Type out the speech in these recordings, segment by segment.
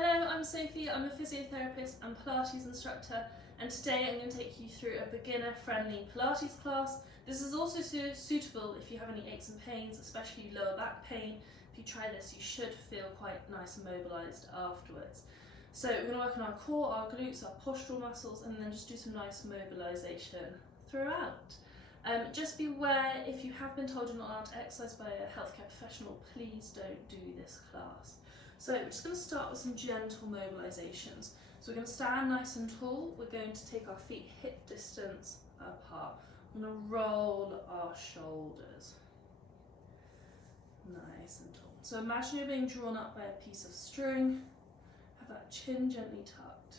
Hello, I'm Sophie. I'm a physiotherapist and Pilates instructor, and today I'm going to take you through a beginner-friendly Pilates class. This is also suitable if you have any aches and pains, especially lower back pain. If you try this, you should feel quite nice and mobilised afterwards. So we're going to work on our core, our glutes, our postural muscles, and then just do some nice mobilisation throughout. Just beware, if you have been told you're not allowed to exercise by a healthcare professional, please don't do this class. So we're just going to start with some gentle mobilisations. So we're going to stand nice and tall. We're going to take our feet hip distance apart. We're going to roll our shoulders. Nice and tall. So imagine you're being drawn up by a piece of string. Have that chin gently tucked.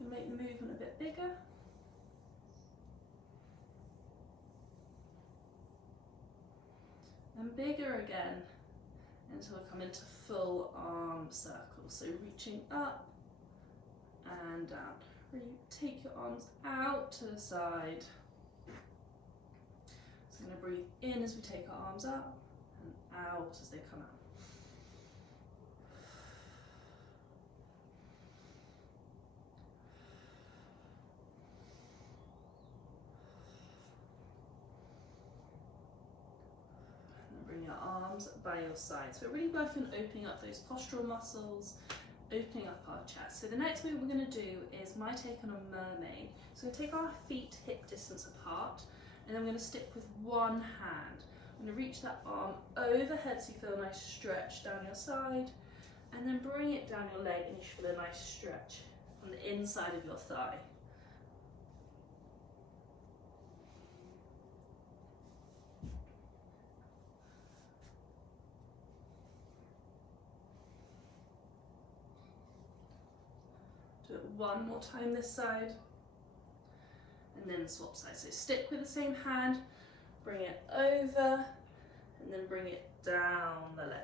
You make the movement a bit bigger. And bigger again until we come into full arm circles. So reaching up and down. Really take your arms out to the side. So we're going to breathe in as we take our arms up and out as they come out. Bring your arms by your sides. So we're really working on opening up those postural muscles, opening up our chest. So the next move we're going to do is my take on a mermaid. So we're going to take our feet hip distance apart, and then we're going to stick with one hand. I'm going to reach that arm overhead so you feel a nice stretch down your side, and then bring it down your leg and you should feel a nice stretch on the inside of your thigh. Do it one more time this side, and then swap sides. So stick with the same hand, bring it over, and then bring it down the leg.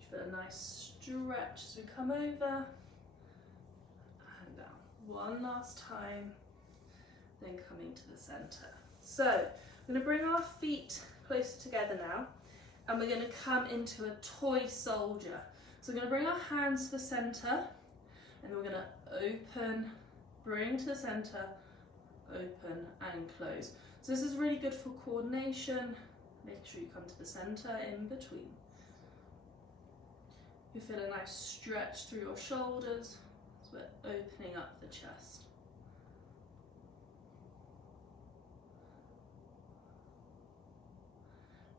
You feel a nice stretch as we come over and down. One last time, then coming to the centre. So we're going to bring our feet closer together now, and we're going to come into a toy soldier. So we're going to bring our hands to the centre, and then we're going to open, bring to the centre, open and close. So this is really good for coordination, making sure you come to the centre in between. You feel a nice stretch through your shoulders, so we're opening up the chest.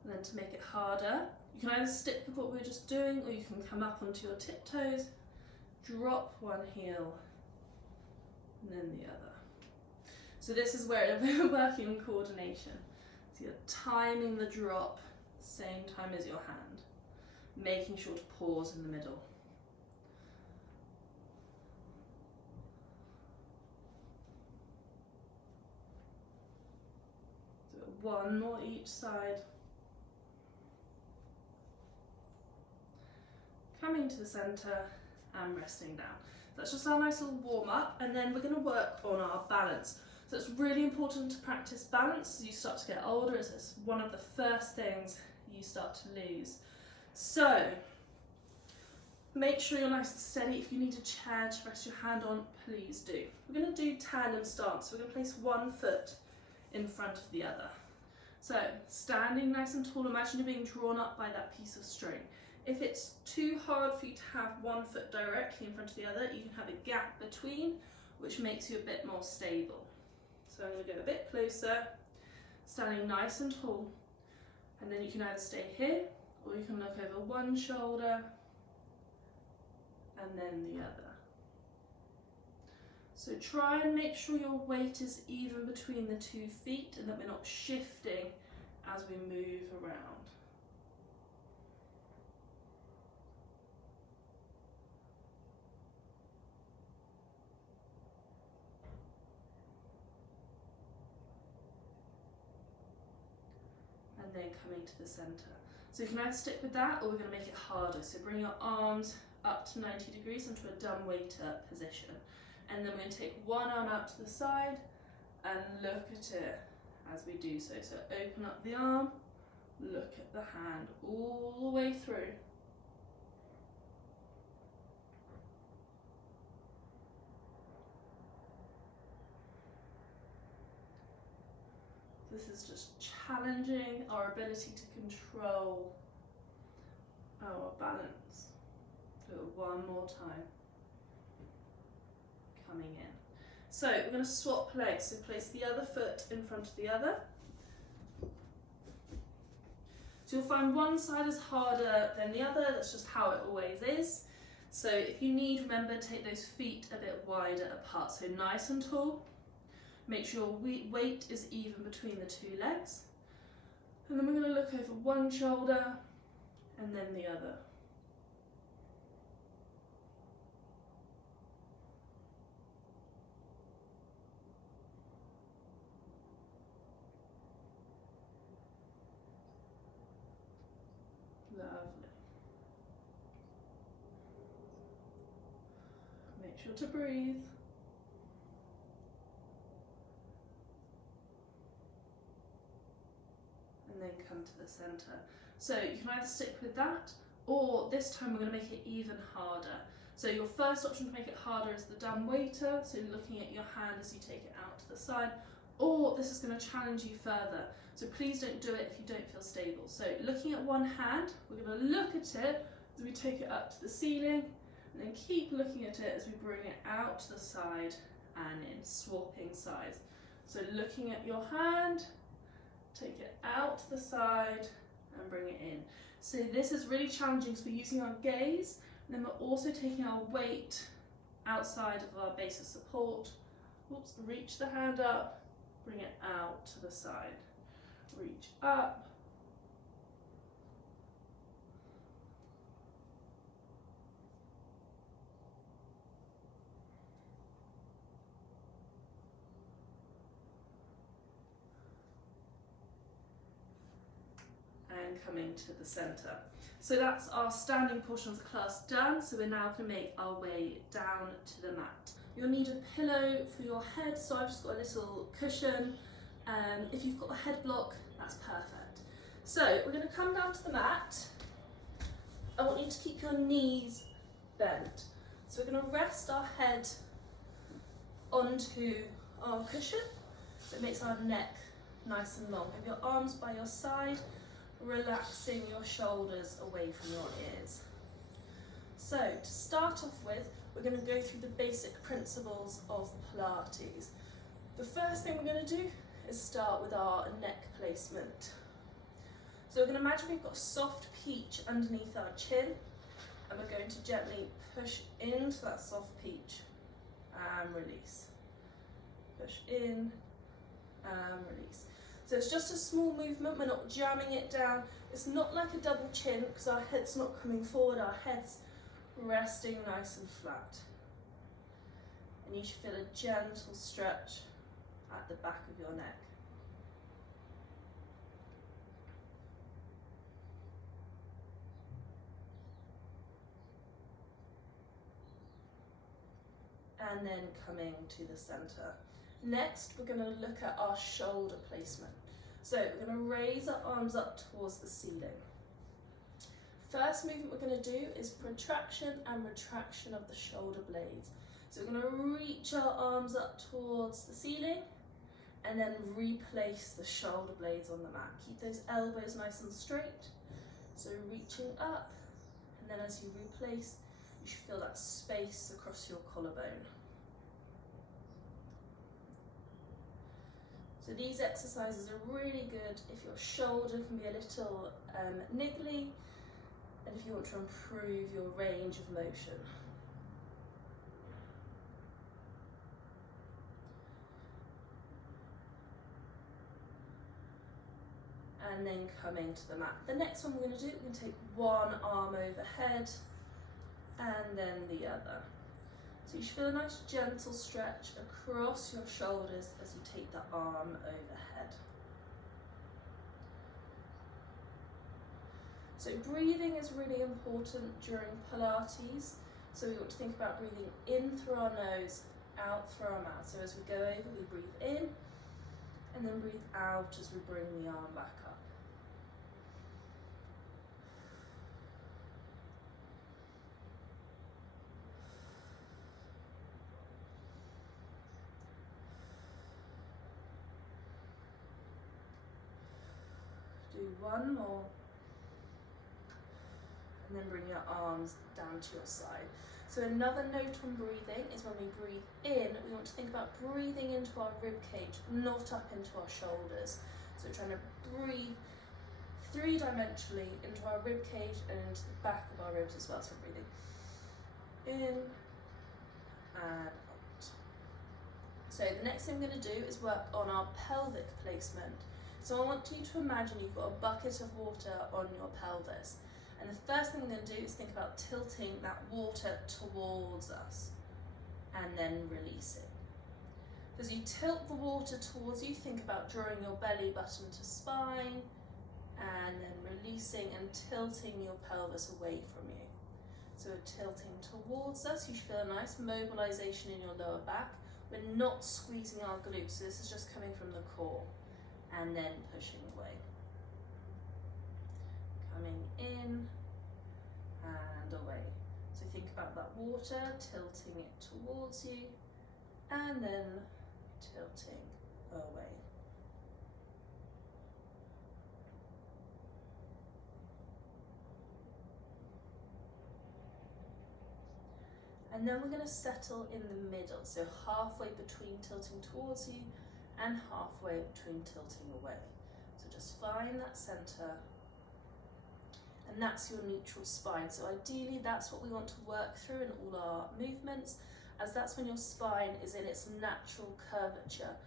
And then to make it harder, you can either stick with what we were just doing, or you can come up onto your tiptoes, drop one heel, and then the other. So this is where we're working on coordination. So you're timing the drop same time as your hand, making sure to pause in the middle. Do it one more each side. Coming to the centre and resting down. That's just our nice little warm up, and then we're going to work on our balance. So it's really important to practice balance as you start to get older. It's one of the first things you start to lose. So make sure you're nice and steady. If you need a chair to rest your hand on, please do. We're going to do tandem stance. So we're going to place one foot in front of the other. So standing nice and tall, imagine you're being drawn up by that piece of string. If it's too hard for you to have one foot directly in front of the other, you can have a gap between, which makes you a bit more stable. So I'm going to go a bit closer, standing nice and tall, and then you can either stay here, or you can look over one shoulder and then the other. So try and make sure your weight is even between the 2 feet and that we're not shifting as we move around. And then coming to the centre. So you can either stick with that, or we're going to make it harder. So bring your arms up to 90 degrees into a dumb waiter position. And then we're going to take one arm out to the side and look at it as we do so. So open up the arm, look at the hand all the way through. This is just challenging our ability to control our balance. Do it one more time. Coming in. So we're going to swap legs. So place the other foot in front of the other. So you'll find one side is harder than the other. That's just how it always is. So if you need, remember, take those feet a bit wider apart. So nice and tall. Make sure weight is even between the two legs. And then we're going to look over one shoulder and then the other. Lovely. Make sure to breathe. And then come to the centre. So you can either stick with that, or this time we're going to make it even harder. So your first option to make it harder is the dumb waiter, so looking at your hand as you take it out to the side, or this is going to challenge you further. So please don't do it if you don't feel stable. So looking at one hand, we're going to look at it as we take it up to the ceiling, and then keep looking at it as we bring it out to the side and in, swapping sides. So looking at your hand, take it out to the side and bring it in. So this is really challenging because we're using our gaze, and then we're also taking our weight outside of our base of support. Oops, reach the hand up, bring it out to the side. Reach up. And coming to the centre. So that's our standing portion of the class done. So we're now going to make our way down to the mat. You'll need a pillow for your head, so I've just got a little cushion. If you've got a head block, that's perfect. So we're going to come down to the mat. I want you to keep your knees bent. So we're going to rest our head onto our cushion, so it makes our neck nice and long. Have your arms by your side, relaxing your shoulders away from your ears. So to start off with, we're going to go through the basic principles of Pilates. The first thing we're going to do is start with our neck placement. So we're going to imagine we've got a soft peach underneath our chin, and we're going to gently push into that soft peach and release. Push in and release. So it's just a small movement, we're not jamming it down. It's not like a double chin because our head's not coming forward, our head's resting nice and flat. And you should feel a gentle stretch at the back of your neck. And then coming to the centre. Next, we're going to look at our shoulder placement. So we're going to raise our arms up towards the ceiling. First movement we're going to do is protraction and retraction of the shoulder blades. So we're going to reach our arms up towards the ceiling and then replace the shoulder blades on the mat. Keep those elbows nice and straight. So reaching up, and then as you replace, you should feel that space across your collarbone. So these exercises are really good if your shoulder can be a little niggly, and if you want to improve your range of motion. And then coming to the mat. The next one we're going to do, we're going to take one arm overhead and then the other. So you should feel a nice gentle stretch across your shoulders as you take the arm overhead. So breathing is really important during Pilates. So we want to think about breathing in through our nose out through our mouth. So as we go over, we breathe in, and then breathe out as we bring the arm back up. Do one more, and then bring your arms down to your side. So another note on breathing is when we breathe in, we want to think about breathing into our rib cage, not up into our shoulders. So trying to breathe three-dimensionally into our rib cage and into the back of our ribs as well. So breathing in and out. So the next thing we're going to do is work on our pelvic placement. So I want you to imagine you've got a bucket of water on your pelvis. And the first thing we're going to do is think about tilting that water towards us and then releasing. As you tilt the water towards you, think about drawing your belly button to spine and then releasing and tilting your pelvis away from you. So we're tilting towards us. You should feel a nice mobilization in your lower back. We're not squeezing our glutes, so this is just coming from the core and then pushing away. Coming in and away. So think about that water, tilting it towards you and then tilting away. And then we're going to settle in the middle, so halfway between tilting towards you and halfway between tilting away. So just find that center. And that's your neutral spine. So ideally that's what we want to work through in all our movements, as that's when your spine is in its natural curvature.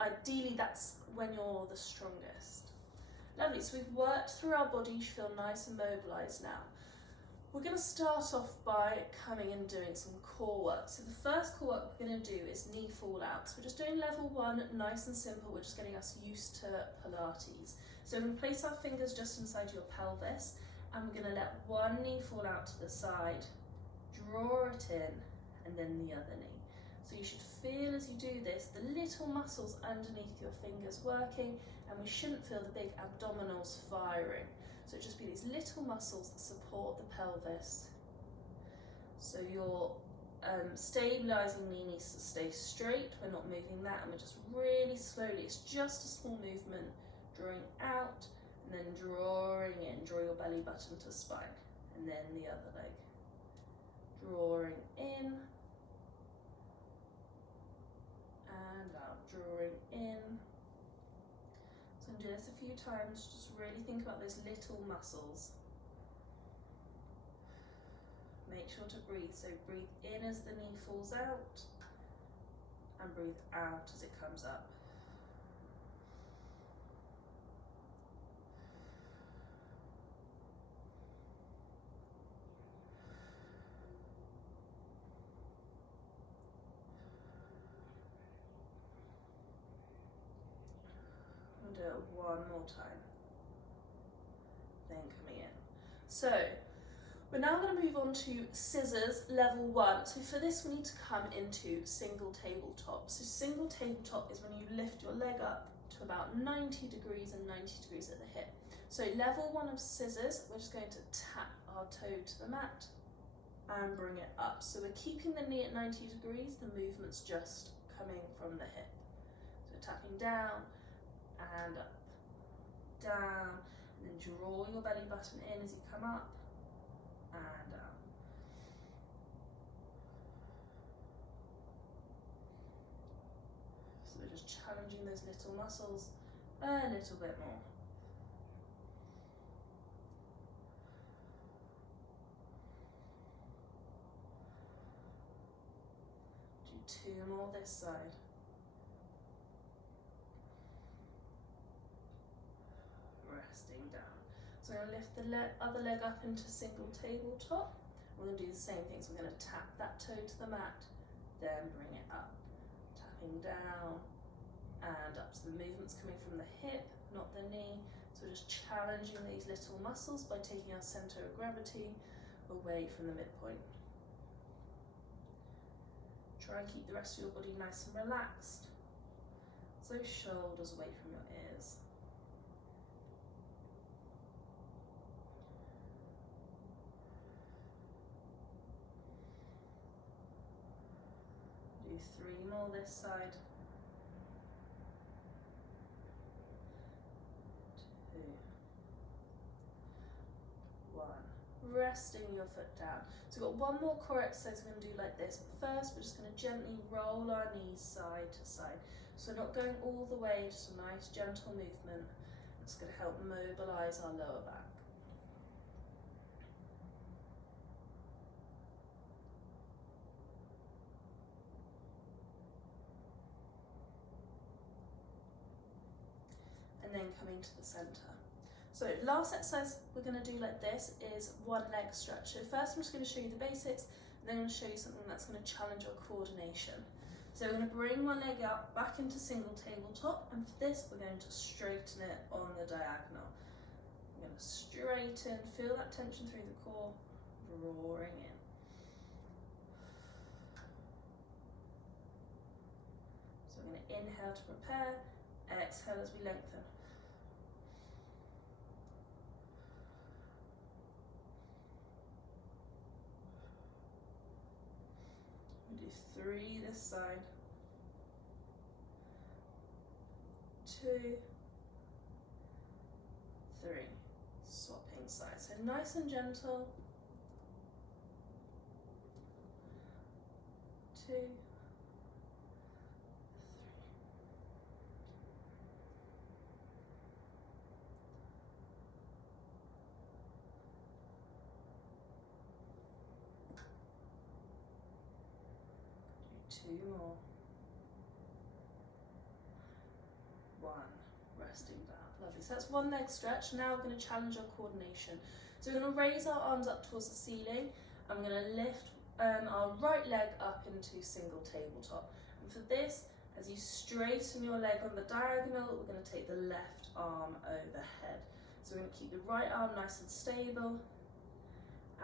Ideally that's when you're the strongest. Lovely, so we've worked through our body. You should feel nice and mobilized now. We're going to start off by coming and doing some core work. So the first core work we're going to do is knee fall outs. We're just doing level 1, nice and simple. We're just getting us used to Pilates. So we're going to place our fingers just inside your pelvis, and we're going to let one knee fall out to the side, draw it in, and then the other knee. So you should feel as you do this, the little muscles underneath your fingers working, and we shouldn't feel the big abdominals firing. So just be these little muscles that support the pelvis. So your stabilizing knee needs to stay straight. We're not moving that, and we're just really slowly, it's just a small movement, drawing out and then drawing in. Draw your belly button to spine, and then the other leg. Drawing in and out, drawing in. So I'm doing this a few times, just really think about those little muscles. Make sure to breathe, so breathe in as the knee falls out and breathe out as it comes up. Do it one more time, then coming in. So we're now going to move on to scissors level 1. So for this we need to come into single tabletop. So single tabletop is when you lift your leg up to about 90 degrees and 90 degrees at the hip. So level 1 of scissors, we're just going to tap our toe to the mat and bring it up. So we're keeping the knee at 90 degrees, the movement's just coming from the hip. So tapping down and up, down, and then draw your belly button in as you come up and down. So we're just challenging those little muscles a little bit more. Do 2 more this side. Resting down. So I'm going to lift the other leg up into single tabletop. We're going to do the same thing. So we're going to tap that toe to the mat, then bring it up. Tapping down and up. So the movement's coming from the hip, not the knee. So we're just challenging these little muscles by taking our center of gravity away from the midpoint. Try and keep the rest of your body nice and relaxed. So shoulders away from your ears. Do 3 more this side. 2, 1. Resting your foot down. So we've got one more core exercise we're going to do like this, but first we're just going to gently roll our knees side to side. So we're not going all the way, just a nice gentle movement. It's going to help mobilise our lower back. And then coming to the centre. So last exercise we're going to do like this is one leg stretch. So first I'm just going to show you the basics, and then I'm going to show you something that's going to challenge your coordination. So we're going to bring one leg up back into single tabletop, and for this we're going to straighten it on the diagonal. We're going to straighten, feel that tension through the core, drawing in. So we're going to inhale to prepare, exhale as we lengthen. We do 3 this side, 2, 3, swapping sides. So nice and gentle, 2, 3. Do 2 more. 1, resting down. Lovely. So that's one leg stretch. Now we're going to challenge our coordination. So we're going to raise our arms up towards the ceiling, and we're going to lift our right leg up into single tabletop. And for this, as you straighten your leg on the diagonal, we're going to take the left arm overhead. So we're going to keep the right arm nice and stable,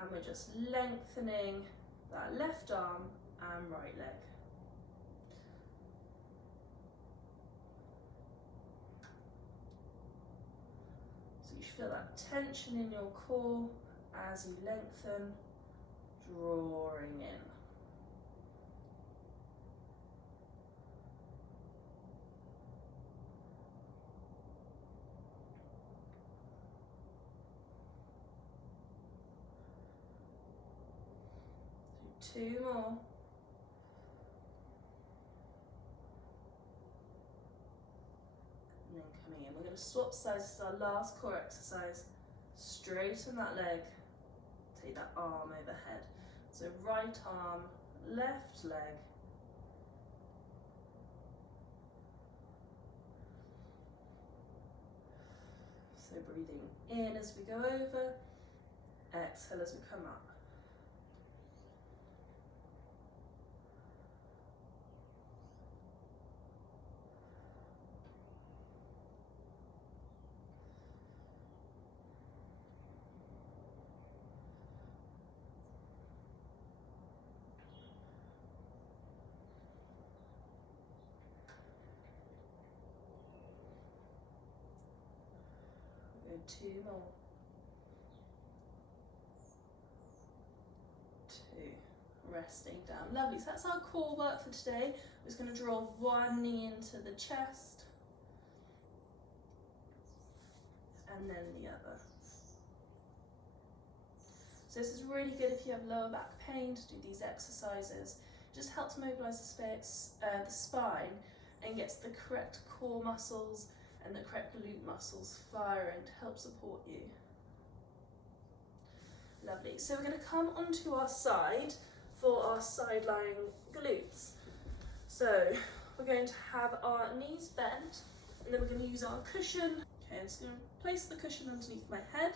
and we're just lengthening that left arm and right leg. So you feel that tension in your core as you lengthen, drawing in. Do 2 more. And then coming in, we're going to swap sides. This is our last core exercise. Straighten that leg, take that arm overhead. So right arm, left leg. So breathing in as we go over, exhale as we come up. Go 2 more. 2. Resting down. Lovely. So that's our core work for today. We're just going to draw one knee into the chest, and then the other. So this is really good if you have lower back pain to do these exercises. It just helps mobilise the spine and gets the correct core muscles and the correct glute muscles firing to help support you. Lovely. So we're going to come onto our side for our side lying glutes. So we're going to have our knees bent, and then we're going to use our cushion. Okay, I'm just going to place the cushion underneath my head.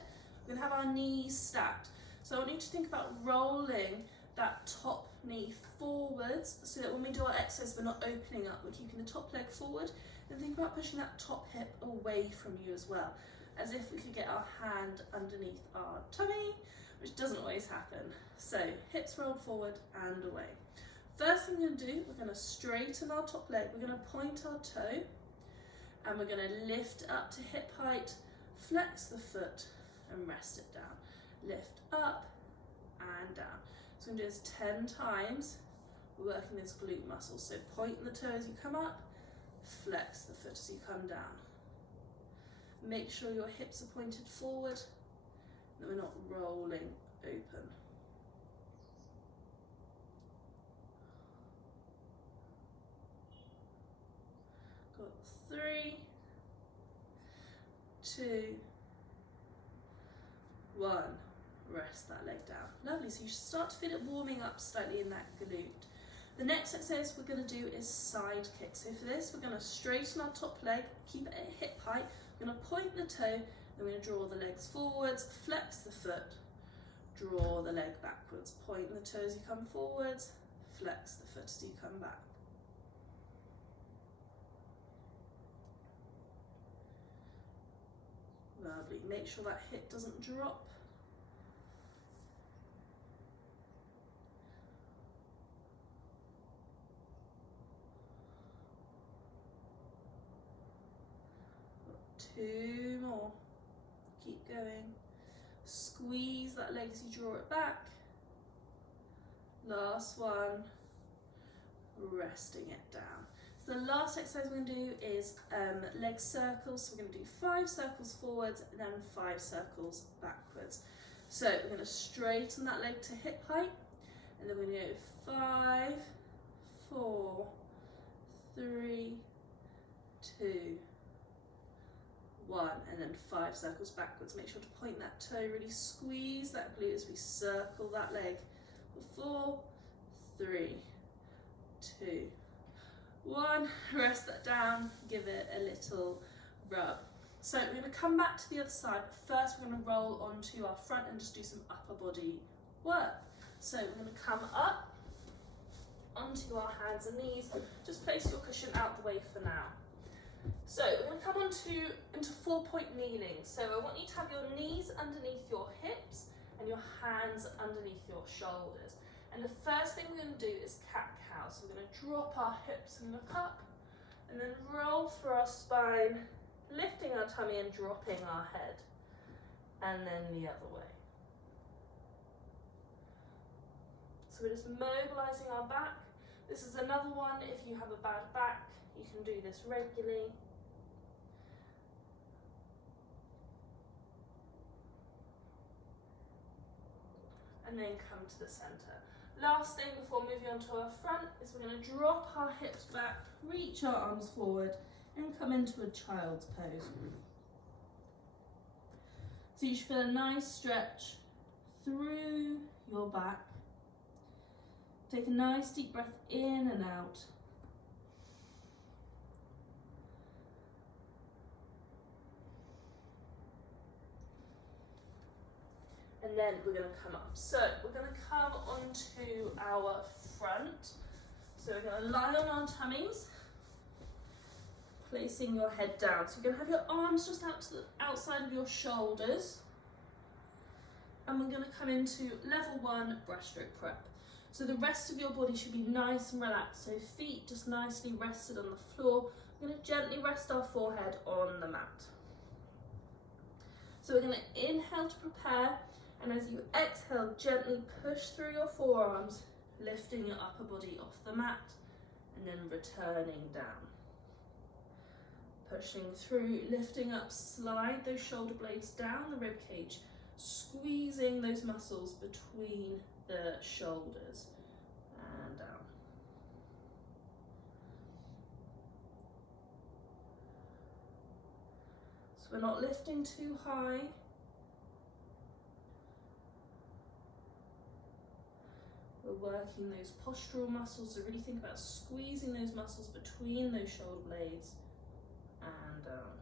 We're going to have our knees stacked. So I want you to think about rolling that top knee forwards, so that when we do our exercise we're not opening up, we're keeping the top leg forward. And think about pushing that top hip away from you as well, as if we could get our hand underneath our tummy, which doesn't always happen. So hips rolled forward and away. First thing we're going to do, we're going to straighten our top leg, we're going to point our toe, and we're going to lift up to hip height, flex the foot and rest it down. Lift up and down. So we're going to do this 10 times. We're working this glute muscle. So point the toe as you come up, flex the foot as you come down. Make sure your hips are pointed forward, that we're not rolling open. Got 3, 2, 1. Rest that leg down. Lovely, so you should start to feel it warming up slightly in that glute. The next exercise we're going to do is side kicks. So for this, we're going to straighten our top leg, keep it at hip height. We're going to point the toe, then we're going to draw the legs forwards, flex the foot, draw the leg backwards. Point the toe as you come forwards, flex the foot as you come back. Lovely, make sure that hip doesn't drop. Two more. Keep going. Squeeze that leg as you draw it back. Last one. Resting it down. So the last exercise we're going to do is leg circles. So we're going to do 5 circles forwards and then 5 circles backwards. So we're going to straighten that leg to hip height, and then we're going to go 5, 4, 3, 2, 1, and then 5 circles backwards. Make sure to point that toe, really squeeze that glute as we circle that leg. 4, 3, 2, 1. Rest that down, give it a little rub. So we're going to come back to the other side, but first we're going to roll onto our front and just do some upper body work. So we're going to come up onto our hands and knees. Just place your cushion out the way for now. So we're going to come into 4-point kneeling. So I want you to have your knees underneath your hips and your hands underneath your shoulders. And the first thing we're going to do is cat-cow. So we're going to drop our hips and look up, and then roll through our spine, lifting our tummy and dropping our head, and then the other way. So we're just mobilising our back. This is another one, if you have a bad back, you can do this regularly. And then come to the centre. Last thing before moving on to our front is we're going to drop our hips back, reach our arms forward, and come into a child's pose. So you should feel a nice stretch through your back. Take a nice deep breath in and out. And then we're going to come up. So we're going to come onto our front. So we're going to lie on our tummies, placing your head down. So you're going to have your arms just out to the outside of your shoulders. And we're going to come into level 1 breaststroke prep. So the rest of your body should be nice and relaxed. So feet just nicely rested on the floor. We're going to gently rest our forehead on the mat. So we're going to inhale to prepare. And as you exhale, gently push through your forearms, lifting your upper body off the mat, and then returning down. Pushing through, lifting up, slide those shoulder blades down the rib cage, squeezing those muscles between the shoulders and down. So we're not lifting too high. We're working those postural muscles, so really think about squeezing those muscles between those shoulder blades and down.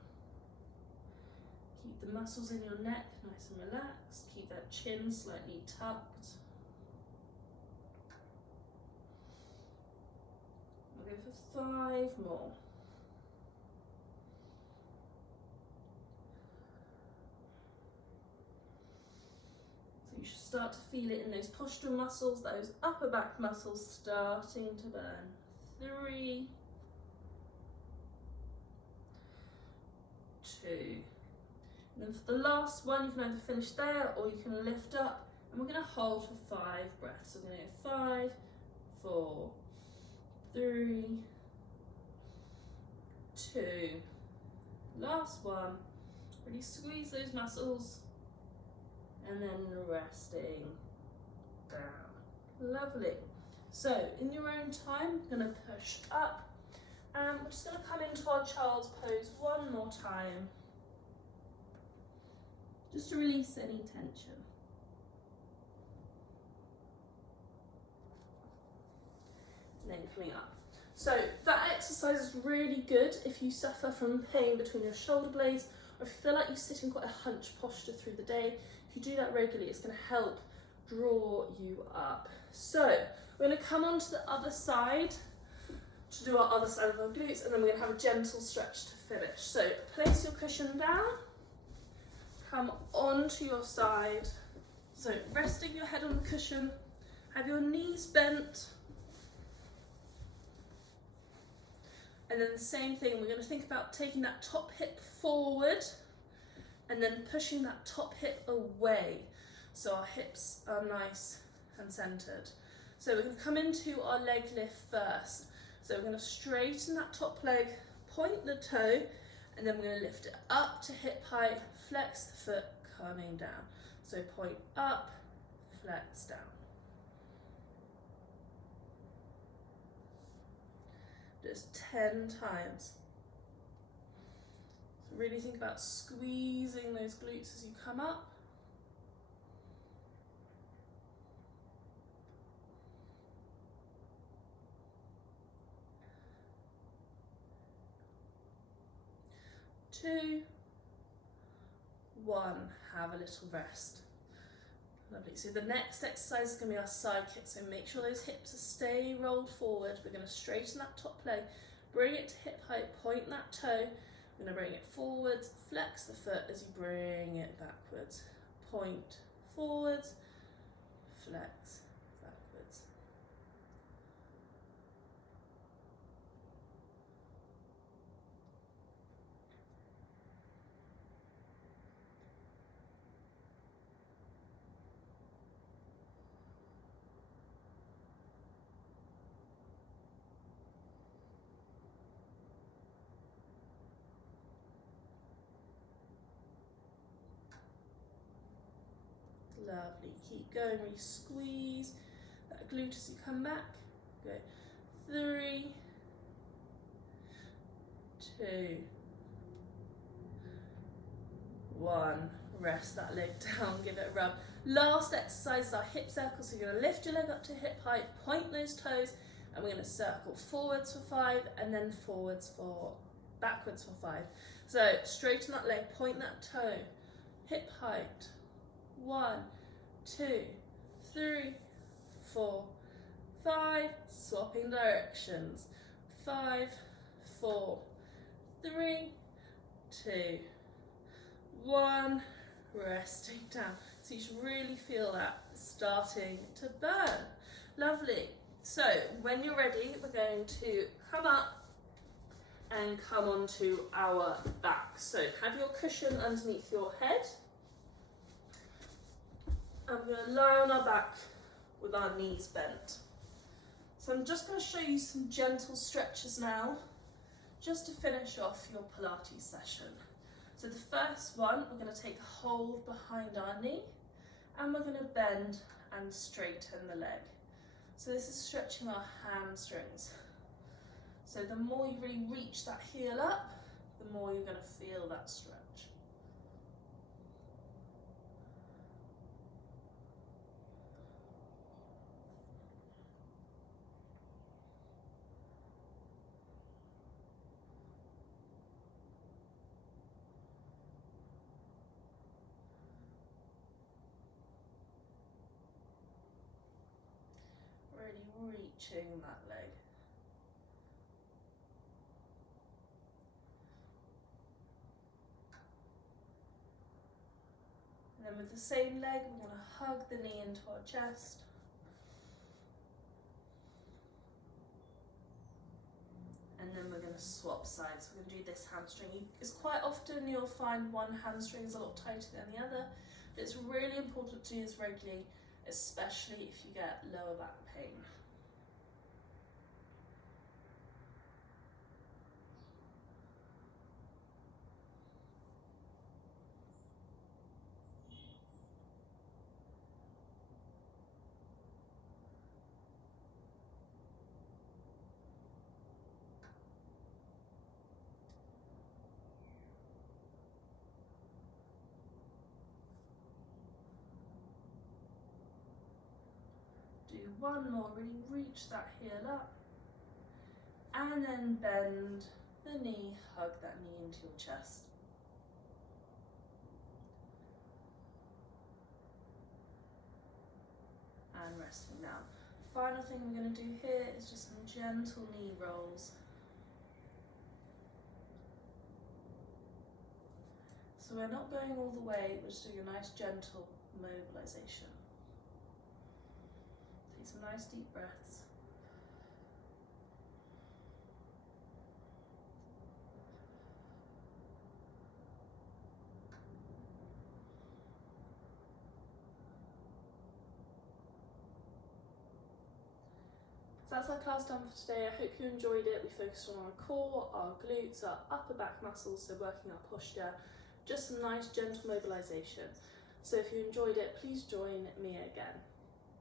Keep the muscles in your neck nice and relaxed. Keep that chin slightly tucked. We'll go for 5 more. So you should start to feel it in those postural muscles, those upper back muscles starting to burn. 3, 2. And then for the last one, you can either finish there or you can lift up, and we're going to hold for 5 breaths. So we're going to go 5, 4, 3, 2. Last one. Really squeeze those muscles, and then resting down. Lovely. So in your own time, I'm going to push up, and we're just going to come into our child's pose one more time, just to release any tension. And then coming up. So that exercise is really good if you suffer from pain between your shoulder blades, or if you feel like you sit in quite a hunched posture through the day. If you do that regularly, it's going to help draw you up. So we're going to come onto the other side to do our other side of our glutes, and then we're going to have a gentle stretch to finish. So place your cushion down, come onto your side. So resting your head on the cushion, have your knees bent. And then the same thing, we're going to think about taking that top hip forward and then pushing that top hip away, so our hips are nice and centered. So we're going to come into our leg lift first. So we're going to straighten that top leg, point the toe, and then we're going to lift it up to hip height, flex the foot, coming down. So point up, flex down. Just 10 times. So really think about squeezing those glutes as you come up. Two, 1, have a little rest. Lovely. So the next exercise is going to be our side kick, so make sure those hips stay rolled forward. We're going to straighten that top leg, bring it to hip height, point that toe. We're going to bring it forwards, flex the foot as you bring it backwards. Point forwards, flex backwards. Lovely, keep going, really squeeze that glute as you come back. Go 3, 2, 1. Rest that leg down, give it a rub. Last exercise is our hip circle, so you're going to lift your leg up to hip height, point those toes, and we're going to circle forwards for 5 and then backwards for 5. So straighten that leg, point that toe, hip height. 1, 2, 3, 4, 5, swapping directions. 5, 4, 3, 2, 1, resting down. So you should really feel that starting to burn. Lovely. So when you're ready, we're going to come up and come onto our back. So have your cushion underneath your head. And we're going to lie on our back with our knees bent. So I'm just going to show you some gentle stretches now, just to finish off your Pilates session. So the first one, we're going to take a hold behind our knee, and we're going to bend and straighten the leg. So this is stretching our hamstrings. So the more you really reach that heel up, the more you're going to feel that stretch. Really reaching that leg. And then with the same leg, we're going to hug the knee into our chest. And then we're going to swap sides. We're going to do this hamstring. It's quite often you'll find one hamstring is a lot tighter than the other, but it's really important to do this regularly, especially if you get lower back pain. Do one more, really reach that heel up, and then bend the knee, hug that knee into your chest. And resting down. Final thing we're going to do here is just some gentle knee rolls. So we're not going all the way, we're just doing a nice gentle mobilization. Take some nice deep breaths. So that's our class done for today. I hope you enjoyed it. We focused on our core, our glutes, our upper back muscles, so working our posture, just some nice gentle mobilization. So if you enjoyed it, please join me again.